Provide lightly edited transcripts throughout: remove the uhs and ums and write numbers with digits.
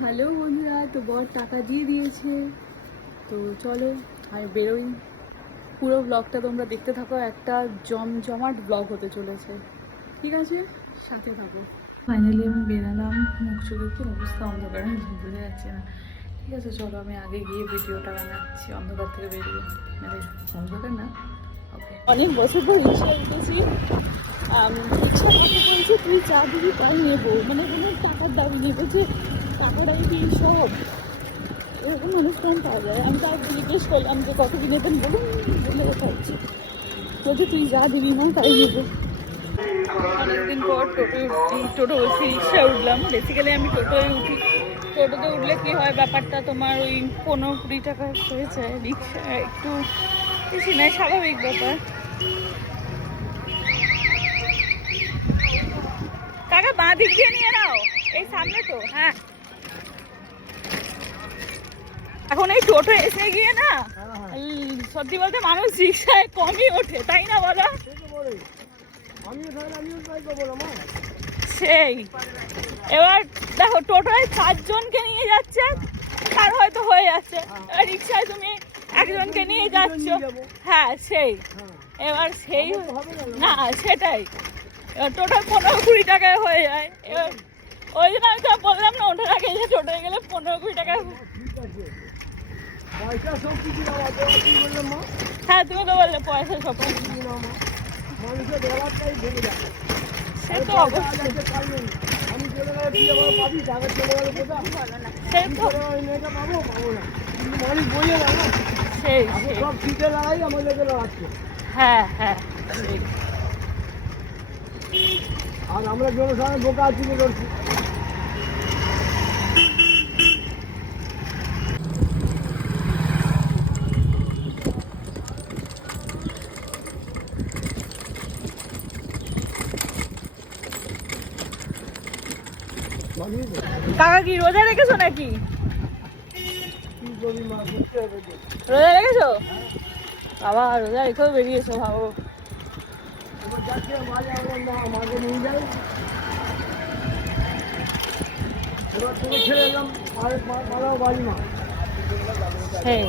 Hello বন্ধুরা, তো বর টাকা দিয়ে দিয়েছে, তো চলো আমি বেরোই। পুরো ব্লগটা তোমরা দেখতে থাকো, একটা জমজমাট ব্লগ হতে চলেছে। ঠিক আছে, সাথে থাকো। ফাইনালি আমি বেরালাম, মুখ চোখের কি অবস্থা, অন্ধকার বোঝা যাচ্ছে না। ঠিক আছে, চলো আমি আগে গিয়ে ভিডিওটা বানাচ্ছি অন্ধকার থেকে বেরিয়ে, মানে অন্ধকার না। ওকে, অনেক বছর পর রিক্সা উঠেছি। রিক্সা করতে বলছে তুই চা দিবি তাই নেবো, মানে কোনো টাকার দাবি নেবে যে টাকার আমি দিই সব, এরকম অনুষ্ঠান পাওয়া যায়। আমি তার জিজ্ঞেস করলাম যে কত কিনেতেন বলুন, বলে খাচ্ছি, বলছে তুই যা দিবি না তাই নেবো। অনেকদিন পর টোটো বলছি রিক্সা উঠলাম। বেসিক্যালি আমি টোটোয় উঠি, টোটোতে উঠলে কি হয় ব্যাপারটা তোমার ওই 15-20 টাকা হয়ে যায়, রিক্সা একটু বেশি নয়, স্বাভাবিক ব্যাপার। কাকা বাঁ দিক দিয়ে নিয়ে নাও, এই সামনে তো। হ্যাঁ, এখন এই টোটো এসে গিয়ে না সত্যি বলতে মানুষ রিক্সায় কমই ওঠে, তাই না বলো? সেই এবার দেখো টোটোয় 4 জনকে নিয়ে যাচ্ছে, তার হয়তো হয়ে যাচ্ছে, রিক্সায় তুমি একজনকে নিয়ে যাচ্ছ। হ্যাঁ সেই, এবার সেই না সেটাই, এবার টোটোয় 15-20 টাকায় হয়ে যায়। এবার ওই জন্য আমি তো বললাম না ওঠার আগে যে টোটোয় গেলে 15-20 টাকায়। হ্যাঁ তুমি তো বললে পয়সা সব, সে তো অবশ্যই। হ্যাঁ হ্যাঁ, আর আমরা জনসাধারণ বোকা আছি করছি। কাকা কি রোজা রেখেছো নাকি? রোজা রেখেছো বাবা? রোজা রেখেও বেরিয়েছো, ভাবো। হ্যাঁ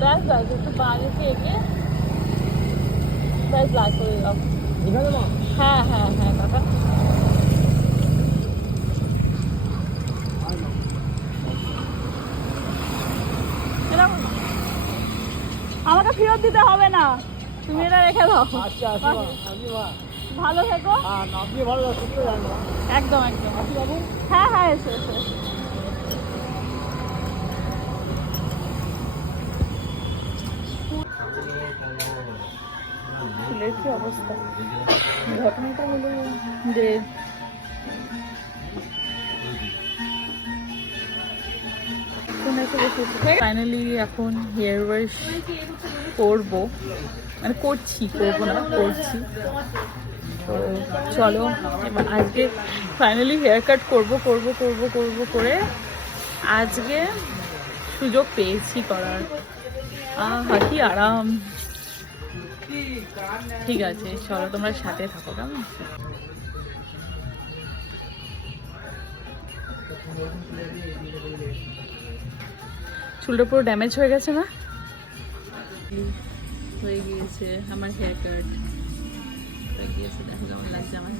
ব্যাস ব্যাস, একটু বাড়ি থেকে ব্যাস লাগ করে দাও। হ্যাঁ হ্যাঁ হ্যাঁ কাকা, আমাকে ফেরত দিতে হবে না, তুমি এটা রেখে দাও। ভালো থেকো। একদম একদম, হ্যাঁ হ্যাঁ এসো এসো। চুলের কি অবস্থা, ঘটনাটা হলো যে ফাইনালি এখন হেয়ার ওয়াশ করবো, মানে করছি, করবো না করছি। তো চলো এবার আজকে ফাইনালি হেয়ার কাট করবো করবো করবো করবো করে আজকে সুযোগ পেয়েছি করার। আহা কি আরাম। ঠিক আছে চলো তোমরা সাথে থাকো, কেমন? চুলটা পুরো ড্যামেজ হয়ে গেছে না, হয়ে গিয়েছে আমার হেয়ার কাট হয়ে গিয়েছে। দেখো কেমন লাগছে আমার।